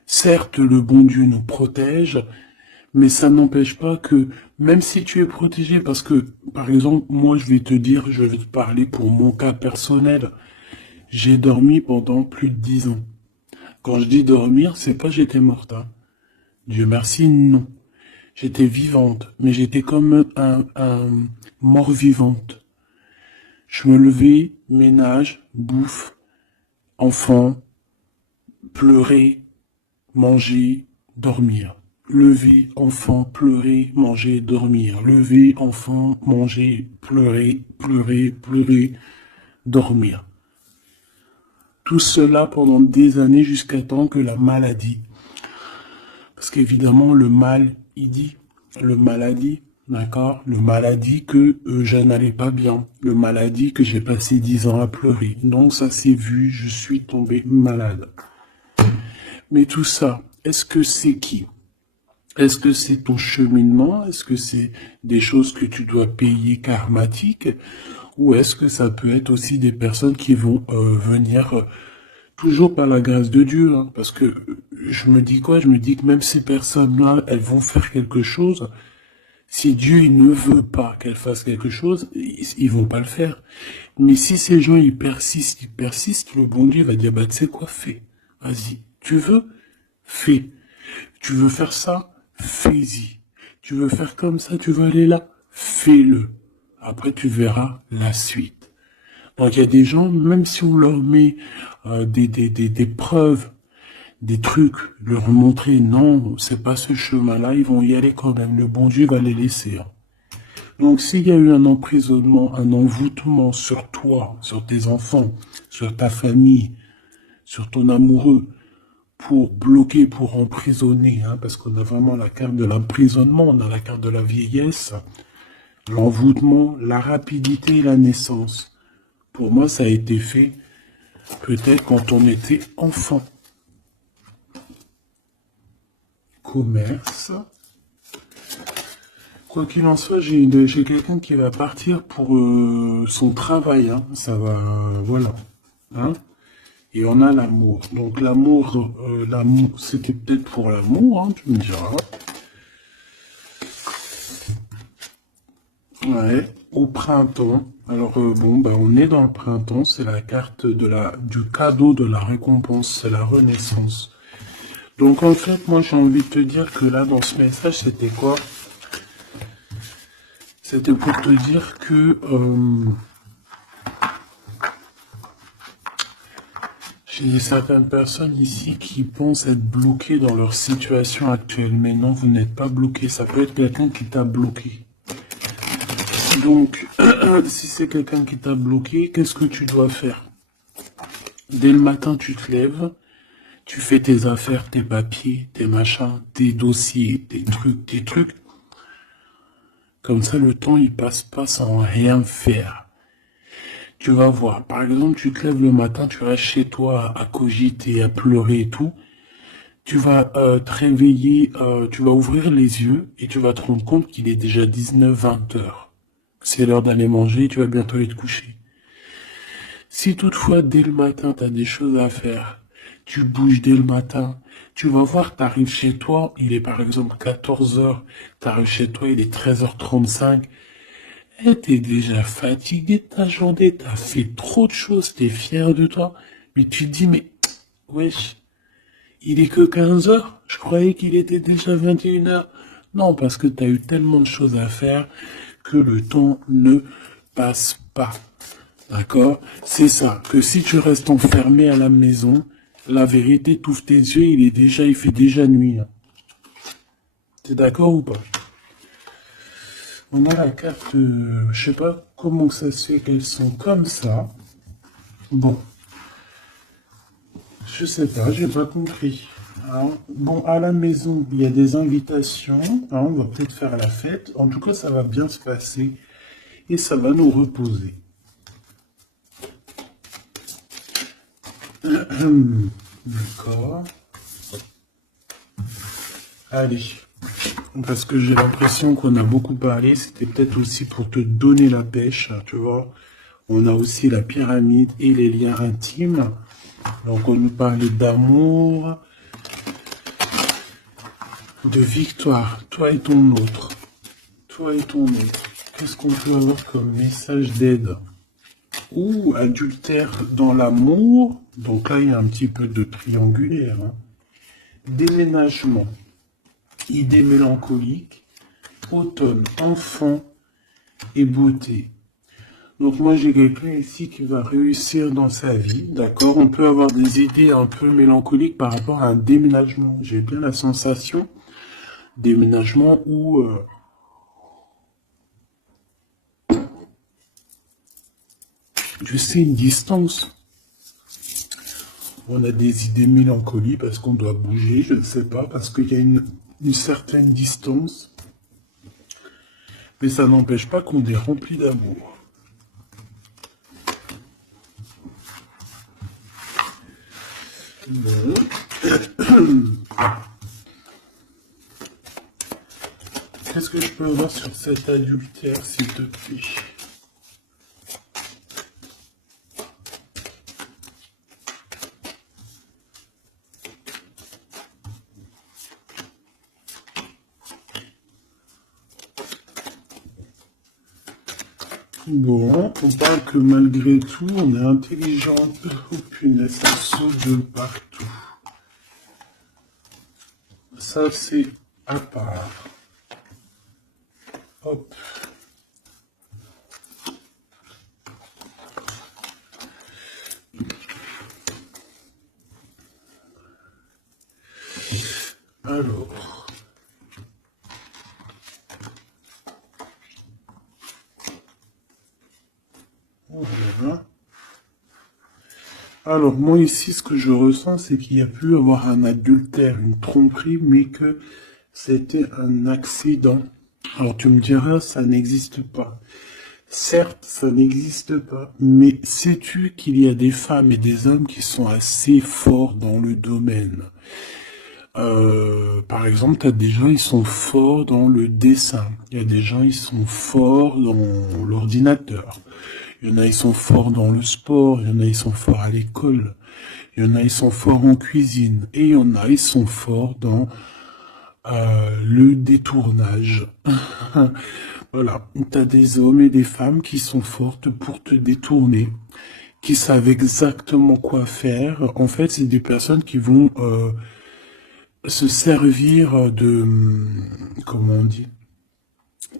Certes, le bon Dieu nous protège, mais ça n'empêche pas que, même si tu es protégé, parce que, par exemple, moi, je vais te parler pour mon cas personnel. J'ai dormi pendant plus de 10 ans. Quand je dis dormir, c'est pas j'étais morte, hein. Dieu merci, non. J'étais vivante, mais j'étais comme un mort-vivante. Je me levais, ménage, bouffe, enfant, pleurer, manger, dormir. lever, enfant, pleurer, manger, dormir. Lever, enfant, manger, pleurer, pleurer, pleurer, dormir. Tout cela pendant des années jusqu'à temps que la maladie, parce qu'évidemment le mal, il dit, le maladie, d'accord, le maladie que je n'allais pas bien, le maladie que j'ai passé 10 ans à pleurer. Donc ça s'est vu, je suis tombé malade. Mais tout ça, est-ce que c'est qui? Est-ce que c'est ton cheminement? Est-ce que c'est des choses que tu dois payer karmatiques? Ou est-ce que ça peut être aussi des personnes qui vont venir toujours par la grâce de Dieu, hein, parce que je me dis quoi? Je me dis que même ces personnes-là, elles vont faire quelque chose. Si Dieu il ne veut pas qu'elles fassent quelque chose, ils vont pas le faire. Mais si ces gens ils persistent, le bon Dieu va dire bah tu sais quoi, fais. Vas-y. Tu veux? Fais. Tu veux faire ça? Fais-y. Tu veux faire comme ça? Tu veux aller là? Fais-le. Après tu verras la suite. Donc il y a des gens, même si on leur met des preuves, des trucs, leur montrer non, c'est pas ce chemin-là, ils vont y aller quand même. Le bon Dieu va les laisser. Hein. Donc s'il y a eu un emprisonnement, un envoûtement sur toi, sur tes enfants, sur ta famille, sur ton amoureux, pour bloquer, pour emprisonner, hein, parce qu'on a vraiment la carte de l'emprisonnement, on a la carte de la vieillesse, l'envoûtement, la rapidité et la naissance. Pour moi, ça a été fait peut-être quand on était enfant. Commerce. Quoi qu'il en soit, j'ai quelqu'un qui va partir pour son travail. Hein. Ça va, voilà. Hein. Et on a l'amour. Donc l'amour, c'était peut-être pour l'amour, hein, tu me diras. Ouais, au printemps. Alors bon, bah on est dans le printemps, c'est la carte du cadeau de la récompense, c'est la renaissance. Donc en fait, moi j'ai envie de te dire que là, dans ce message, c'était quoi? C'était pour te dire que j'ai certaines personnes ici qui pensent être bloquées dans leur situation actuelle. Mais non, vous n'êtes pas bloqué. Ça peut être quelqu'un qui t'a bloqué. Donc, si c'est quelqu'un qui t'a bloqué, qu'est-ce que tu dois faire? Dès le matin, tu te lèves, tu fais tes affaires, tes papiers, tes machins, tes dossiers, tes trucs. Comme ça, le temps, il passe pas sans rien faire. Tu vas voir. Par exemple, tu te lèves le matin, tu restes chez toi à cogiter, à pleurer et tout. Tu vas te réveiller, tu vas ouvrir les yeux et tu vas te rendre compte qu'il est déjà 19-20 heures. C'est l'heure d'aller manger et tu vas bientôt aller te coucher. Si toutefois, dès le matin, tu as des choses à faire, tu bouges dès le matin, tu vas voir, tu arrives chez toi, il est par exemple 14 heures, tu arrives chez toi, il est 13h35, et t'es déjà fatigué de ta journée, t'as fait trop de choses, t'es fier de toi, mais tu te dis, mais, wesh, il est que 15 heures, je croyais qu'il était déjà 21 heures. Non, parce que t'as eu tellement de choses à faire que le temps ne passe pas. D'accord? C'est ça, que si tu restes enfermé à la maison, la vérité, t'ouvres tes yeux, il fait déjà nuit. Hein. T'es d'accord ou pas? On a la carte, je sais pas comment ça se fait qu'elles sont comme ça. Bon. Je sais pas, j'ai pas compris. Hein. Bon, à la maison, il y a des invitations. Hein, on va peut-être faire la fête. En tout cas, ça va bien se passer. Et ça va nous reposer. D'accord. Allez. Parce que j'ai l'impression qu'on a beaucoup parlé. C'était peut-être aussi pour te donner la pêche, tu vois. On a aussi la pyramide et les liens intimes. Donc on nous parlait d'amour, de victoire. Toi et ton autre. Toi et ton autre. Qu'est-ce qu'on peut avoir comme message d'aide? Ou adultère dans l'amour. Donc là, il y a un petit peu de triangulaire. Hein. Déménagement. Idée mélancolique. Automne. Enfant et beauté. Donc moi, j'ai quelqu'un ici qui va réussir dans sa vie. D'accord? On peut avoir des idées un peu mélancoliques par rapport à un déménagement. J'ai bien la sensation déménagement ou je sais, une distance. On a des idées mélancoliques parce qu'on doit bouger, je ne sais pas, parce qu'il y a une certaine distance. Mais ça n'empêche pas qu'on est rempli d'amour. Bon. Qu'est-ce que je peux voir sur cet adultère, s'il te plaît? Bon, on parle que malgré tout, on est intelligente. Oh punaise, ça saute de partout. Ça, c'est à part. Hop. Alors. Voilà. Alors, moi ici, ce que je ressens, c'est qu'il y a pu avoir un adultère, une tromperie, mais que c'était un accident. Alors, tu me diras, ça n'existe pas. Certes, ça n'existe pas, mais sais-tu qu'il y a des femmes et des hommes qui sont assez forts dans le domaine? Par exemple, tu as des gens, ils sont forts dans le dessin. Il y a des gens, ils sont forts dans l'ordinateur. Il y en a, ils sont forts dans le sport. Il y en a, ils sont forts à l'école. Il y en a, ils sont forts en cuisine. Et il y en a, ils sont forts dans le détournage. Voilà. Tu as des hommes et des femmes qui sont fortes pour te détourner, qui savent exactement quoi faire. En fait, c'est des personnes qui vont se servir de... Comment on dit?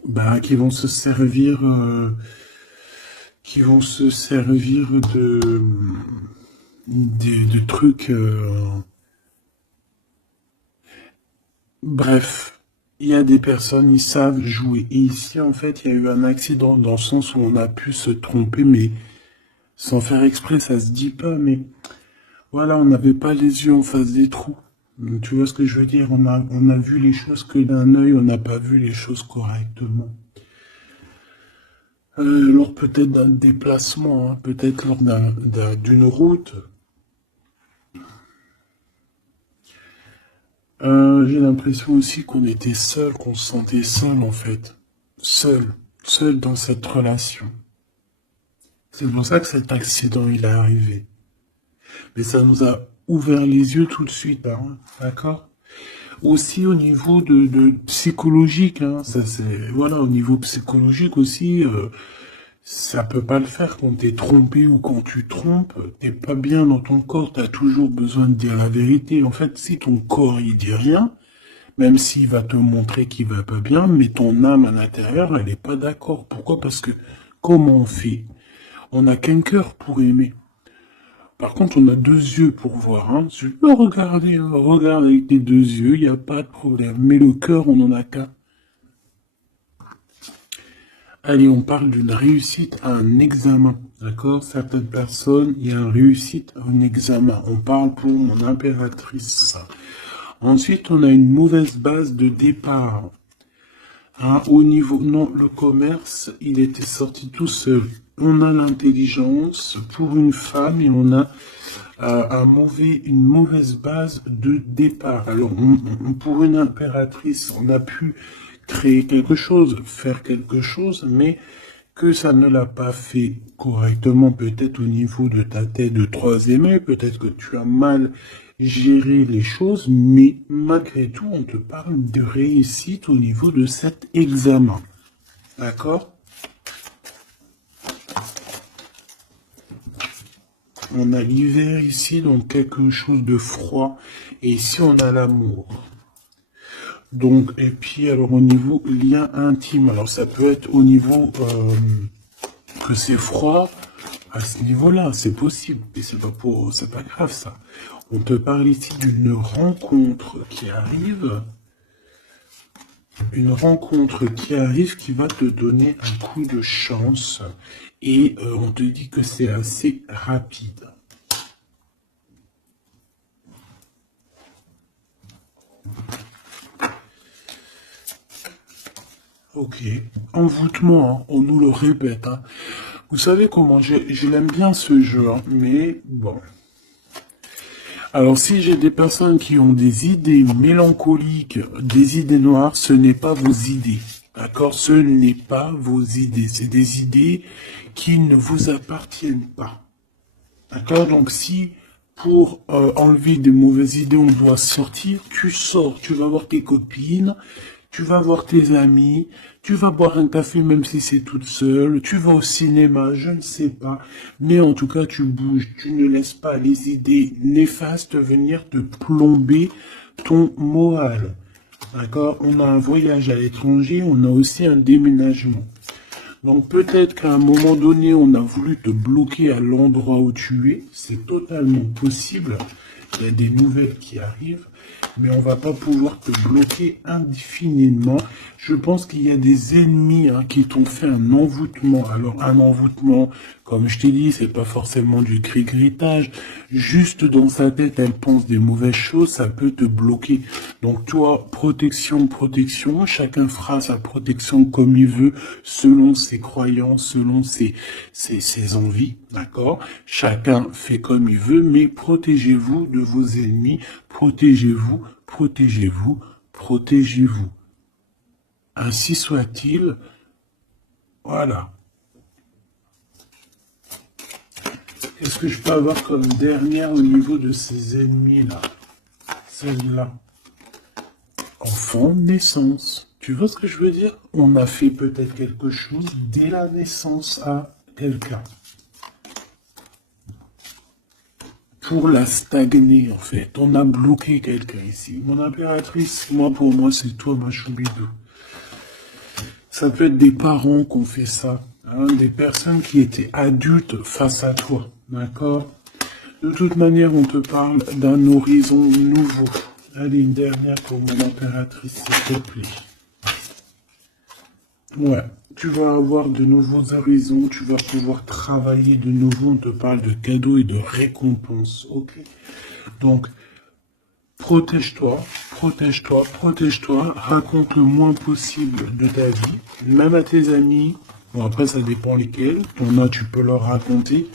Bah, qui vont se servir... qui vont se servir de trucs... Bref, il y a des personnes, ils savent jouer. Et ici, en fait, il y a eu un accident dans le sens où on a pu se tromper, mais sans faire exprès, ça se dit pas, mais voilà, on n'avait pas les yeux en face des trous. Tu vois ce que je veux dire? On a vu les choses que d'un œil, on n'a pas vu les choses correctement. Lors peut-être d'un déplacement, hein, peut-être lors d'une route. J'ai l'impression aussi qu'on était seul, qu'on se sentait seul en fait. Seul dans cette relation. C'est pour ça que cet accident il est arrivé. Mais ça nous a ouvert les yeux tout de suite, hein, d'accord? Aussi au niveau de psychologique, hein, ça c'est voilà, au niveau psychologique aussi, ça peut pas le faire quand t'es trompé ou quand tu trompes, t'es pas bien dans ton corps, t'as toujours besoin de dire la vérité. En fait, si ton corps il dit rien, même s'il va te montrer qu'il va pas bien, mais ton âme à l'intérieur, elle est pas d'accord. Pourquoi? Parce que comment on fait? On n'a qu'un cœur pour aimer. Par contre, on a deux yeux pour voir. Hein. Tu peux regarder, hein. Regarde avec tes deux yeux, il n'y a pas de problème. Mais le cœur, on n'en a qu'un. Allez, on parle d'une réussite à un examen. D'accord? Certaines personnes, il y a une réussite à un examen. On parle pour mon impératrice. Ensuite, on a une mauvaise base de départ. Hein, au niveau, non, le commerce, il était sorti tout seul. On a l'intelligence pour une femme et on a une mauvaise base de départ. Alors, pour une impératrice, on a pu créer quelque chose, faire quelque chose, mais que ça ne l'a pas fait correctement, peut-être au niveau de ta tête de troisième œil, peut-être que tu as mal géré les choses, mais malgré tout, on te parle de réussite au niveau de cet examen. D'accord? On a l'hiver ici, donc quelque chose de froid, et ici on a l'amour. Donc, et puis alors au niveau lien intime, alors ça peut être au niveau que c'est froid, à ce niveau-là, c'est possible, mais c'est pas grave ça. On te parle ici d'une rencontre qui arrive, une rencontre qui arrive qui va te donner un coup de chance et on te dit que c'est assez rapide. Ok, envoûtement, hein, on nous le répète. Hein. Vous savez comment je l'aime bien ce jeu, hein, mais bon. Alors si j'ai des personnes qui ont des idées mélancoliques, des idées noires, ce n'est pas vos idées. D'accord? Ce n'est pas vos idées. C'est des idées qui ne vous appartiennent pas. D'accord? Donc si pour enlever des mauvaises idées, on doit sortir, tu sors, tu vas voir tes copines, tu vas voir tes amis, tu vas boire un café même si c'est toute seule, tu vas au cinéma, je ne sais pas, mais en tout cas tu bouges, tu ne laisses pas les idées néfastes venir te plomber ton moral. D'accord? On a un voyage à l'étranger, on a aussi un déménagement. Donc peut-être qu'à un moment donné, on a voulu te bloquer à l'endroit où tu es. C'est totalement possible. Il y a des nouvelles qui arrivent, mais on va pas pouvoir te bloquer indéfiniment. Je pense qu'il y a des ennemis qui t'ont fait un envoûtement. Alors un envoûtement, comme je t'ai dit, c'est pas forcément du cri-gritage. Juste dans sa tête, elle pense des mauvaises choses, ça peut te bloquer. Donc toi, protection, protection. Chacun fera sa protection comme il veut, selon ses croyances, selon ses envies, d'accord? Chacun fait comme il veut, mais protégez-vous de vos ennemis, protégez-vous, protégez-vous, protégez-vous. Ainsi soit-il, voilà. Qu'est-ce que je peux avoir comme dernière au niveau de ces ennemis-là? Celle-là. Enfant, naissance. Tu vois ce que je veux dire? On a fait peut-être quelque chose dès la naissance à quelqu'un. Pour la stagner, en fait. On a bloqué quelqu'un ici. Mon impératrice, pour moi, c'est toi, ma choubidou. Ça peut être des parents qui ont fait ça. Hein, des personnes qui étaient adultes face à toi. D'accord? De toute manière, on te parle d'un horizon nouveau. Allez, une dernière pour mon impératrice, s'il te plaît. Ouais, tu vas avoir de nouveaux horizons, tu vas pouvoir travailler de nouveau, on te parle de cadeaux et de récompenses, ok? Donc, protège-toi, protège-toi, protège-toi, raconte le moins possible de ta vie, même à tes amis, bon après ça dépend lesquels, t'en as, tu peux leur raconter,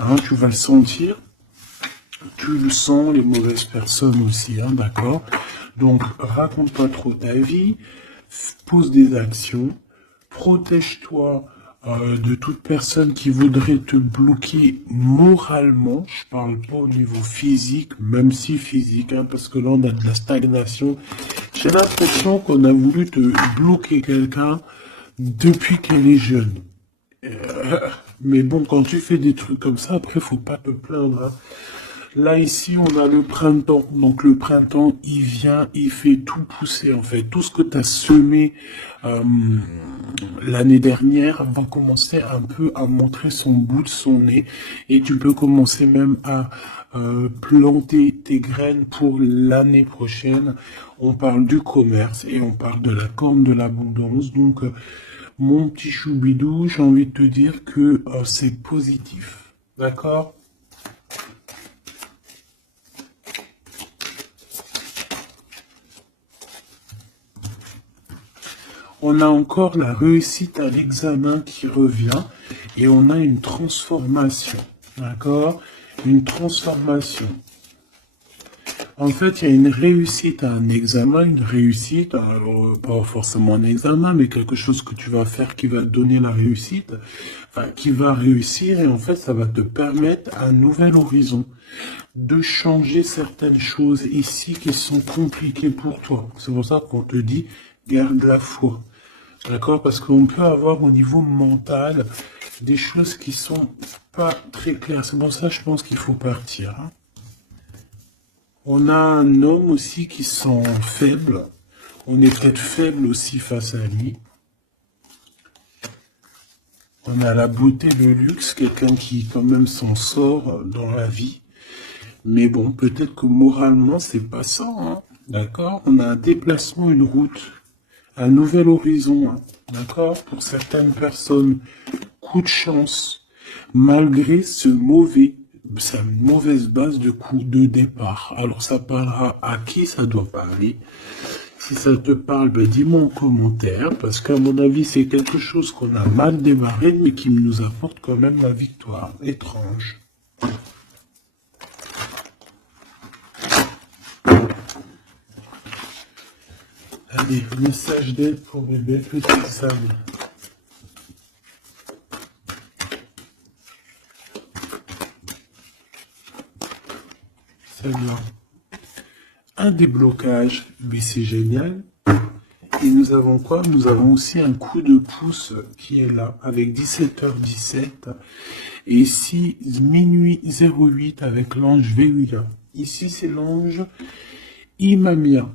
hein, tu vas le sentir, tu le sens, les mauvaises personnes aussi, hein, d'accord? Donc, raconte pas trop ta vie, pose des actions, protège-toi de toute personne qui voudrait te bloquer moralement. Je parle pas au niveau physique, même si physique, hein, parce que là on a de la stagnation. J'ai l'impression qu'on a voulu te bloquer quelqu'un depuis qu'elle est jeune. Mais bon, quand tu fais des trucs comme ça, après faut pas te plaindre. Hein. Là, ici, on a le printemps. Donc, le printemps, il vient, il fait tout pousser, en fait. Tout ce que tu as semé l'année dernière va commencer un peu à montrer son bout de son nez. Et tu peux commencer même à planter tes graines pour l'année prochaine. On parle du commerce et on parle de la corne de l'abondance. Donc, mon petit choubidou, j'ai envie de te dire que c'est positif. D'accord ? On a encore la réussite à l'examen qui revient et on a une transformation. D'accord? Une transformation. En fait, il y a une réussite à un examen, une réussite, alors pas forcément un examen, mais quelque chose que tu vas faire qui va te donner la réussite, enfin, qui va réussir et en fait, ça va te permettre un nouvel horizon, de changer certaines choses ici qui sont compliquées pour toi. C'est pour ça qu'on te dit, garde la foi. D'accord? Parce qu'on peut avoir au niveau mental des choses qui sont pas très claires. C'est pour ça que je pense qu'il faut partir. Hein. On a un homme aussi qui sent faible. On est peut-être faible aussi face à lui. On a la beauté, le luxe, quelqu'un qui quand même s'en sort dans la vie. Mais bon, peut-être que moralement, c'est pas ça. Hein. D'accord? On a un déplacement, une route. un nouvel horizon, hein, d'accord? Pour certaines personnes, coup de chance, malgré sa mauvaise base de coup de départ. Alors ça parlera à qui ça doit parler. Si ça te parle, ben dis-moi en commentaire, parce qu'à mon avis, c'est quelque chose qu'on a mal démarré, mais qui nous apporte quand même la victoire. Étrange. Allez, message d'aide pour mes belles petites sables. Salut. Un déblocage, mais c'est génial. Et nous avons quoi? Nous avons aussi un coup de pouce qui est là, avec 17h17. Et ici, minuit 08 avec l'ange Véuya. Ici, c'est l'ange Imamia.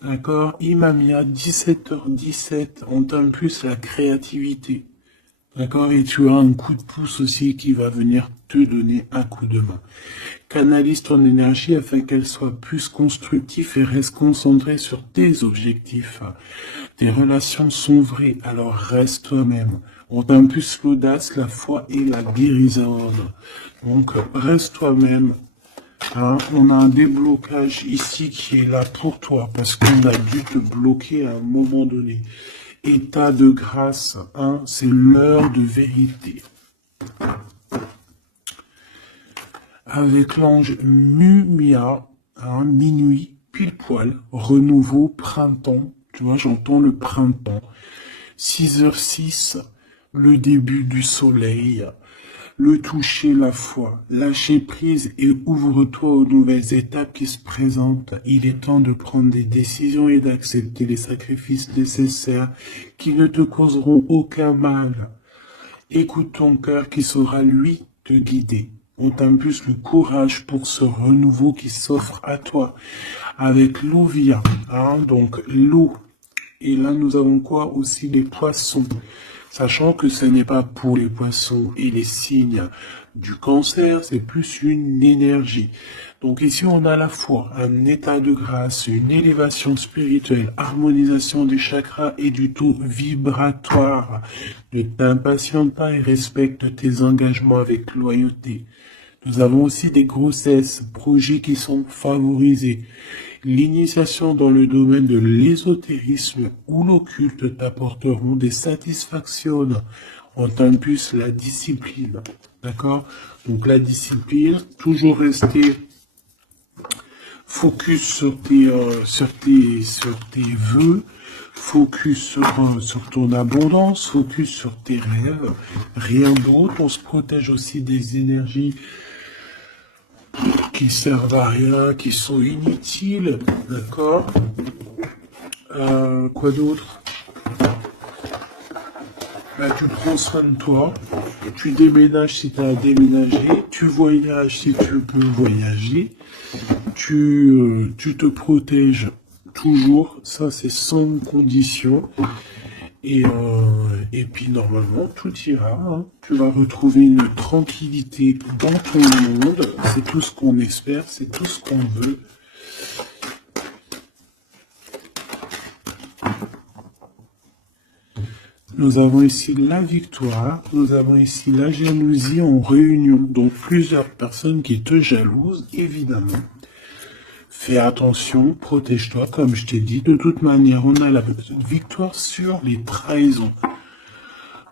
D'accord? Imamia, 17h17. On t'aime plus la créativité. D'accord? Et tu as un coup de pouce aussi qui va venir te donner un coup de main. Canalise ton énergie afin qu'elle soit plus constructive et reste concentrée sur tes objectifs. Tes relations sont vraies, alors reste toi-même. On t'aime plus l'audace, la foi et la guérison. Donc, reste toi-même. Hein, on a un déblocage ici qui est là pour toi parce qu'on a dû te bloquer à un moment donné. État de grâce, hein, c'est l'heure de vérité. Avec l'ange Mumia, hein, minuit, pile poil, renouveau, printemps. Tu vois, j'entends le printemps. 6h06, le début du soleil. Le toucher, la foi, lâcher prise et ouvre-toi aux nouvelles étapes qui se présentent. Il est temps de prendre des décisions et d'accepter les sacrifices nécessaires qui ne te causeront aucun mal. Écoute ton cœur qui saura, lui, te guider. On t'impulse le courage pour ce renouveau qui s'offre à toi. Avec l'Ovia, hein, donc l'eau. Et là, nous avons quoi aussi? Les poissons. Sachant que ce n'est pas pour les poissons et les signes du cancer, c'est plus une énergie. Donc ici, on a à la fois un état de grâce, une élévation spirituelle, harmonisation des chakras et du taux vibratoire. Ne t'impatiente pas et respecte tes engagements avec loyauté. Nous avons aussi des grossesses, projets qui sont favorisés. L'initiation dans le domaine de l'ésotérisme ou l'occulte t'apporteront des satisfactions. On t'impulse la discipline. D'accord? Donc la discipline, toujours rester focus sur tes vœux, focus sur ton abondance, focus sur tes rêves, rien d'autre. On se protège aussi des énergies qui servent à rien, qui sont inutiles, d'accord? Quoi d'autre? Tu prends soin de toi, tu déménages si tu as à déménager, tu voyages si tu peux voyager, tu te protèges toujours, ça c'est sans condition. Et puis normalement tout ira, hein. Tu vas retrouver une tranquillité dans ton monde, c'est tout ce qu'on espère, c'est tout ce qu'on veut. Nous avons ici la victoire, nous avons ici la jalousie en réunion, donc plusieurs personnes qui te jalousent, évidemment. Fais attention, protège-toi, comme je t'ai dit. De toute manière, on a la victoire sur les trahisons.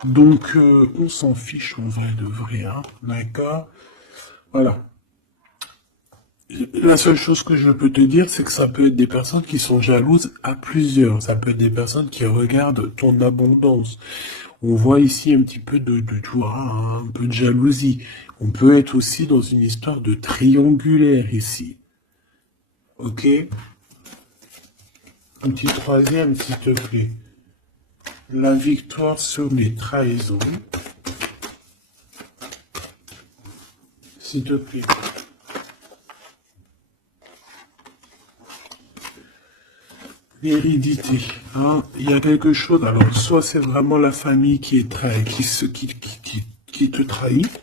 Donc, on s'en fiche en vrai de vrai, hein, d'accord? Voilà. La seule chose que je peux te dire, c'est que ça peut être des personnes qui sont jalouses à plusieurs. Ça peut être des personnes qui regardent ton abondance. On voit ici un petit peu tu vois, un peu de jalousie. On peut être aussi dans une histoire de triangulaire ici. Ok? Un petit troisième, s'il te plaît. La victoire sur les trahisons. S'il te plaît. L'hérédité. Hein? Il y a quelque chose. Alors, soit c'est vraiment la famille qui est qui te trahit.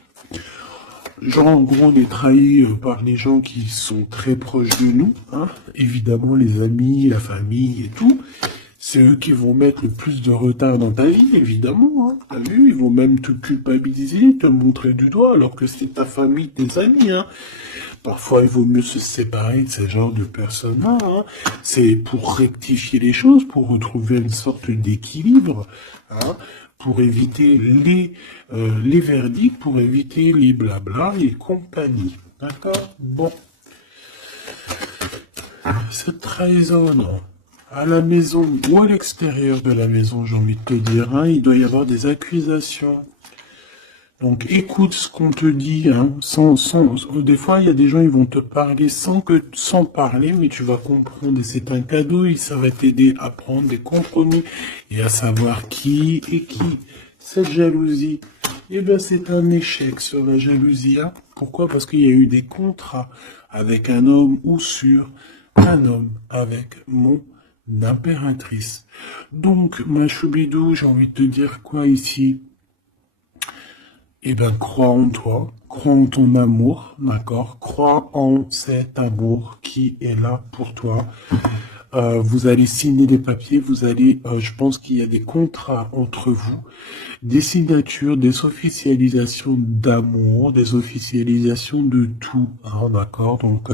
Genre, en gros, on est trahi par les gens qui sont très proches de nous, hein, évidemment les amis, la famille et tout. C'est eux qui vont mettre le plus de retard dans ta vie, évidemment. Hein. T'as vu, ils vont même te culpabiliser, te montrer du doigt, alors que c'est ta famille, tes amis. Hein. Parfois, il vaut mieux se séparer de ce genre de personnes-là. Hein. C'est pour rectifier les choses, pour retrouver une sorte d'équilibre, hein, pour éviter les verdicts, pour éviter les blabla et compagnie. D'accord? Bon. Cette trahison, non. À la maison ou à l'extérieur de la maison, j'ai envie de te dire, hein, il doit y avoir des accusations. Donc écoute ce qu'on te dit, hein, des fois il y a des gens ils vont te parler sans parler, mais tu vas comprendre et c'est un cadeau et ça va t'aider à prendre des compromis et à savoir qui est qui. Cette jalousie, eh ben c'est un échec sur la jalousie, hein. Pourquoi? Parce qu'il y a eu des contrats avec un homme ou sur un homme avec mon impératrice. Donc ma choubidou, j'ai envie de te dire quoi ici? Eh ben, crois en toi, crois en ton amour, d'accord? Crois en cet amour qui est là pour toi. Vous allez signer les papiers, je pense qu'il y a des contrats entre vous, des signatures, des officialisations d'amour, des officialisations de tout, hein, d'accord? Donc,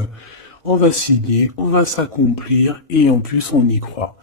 on va signer, on va s'accomplir et en plus on y croit.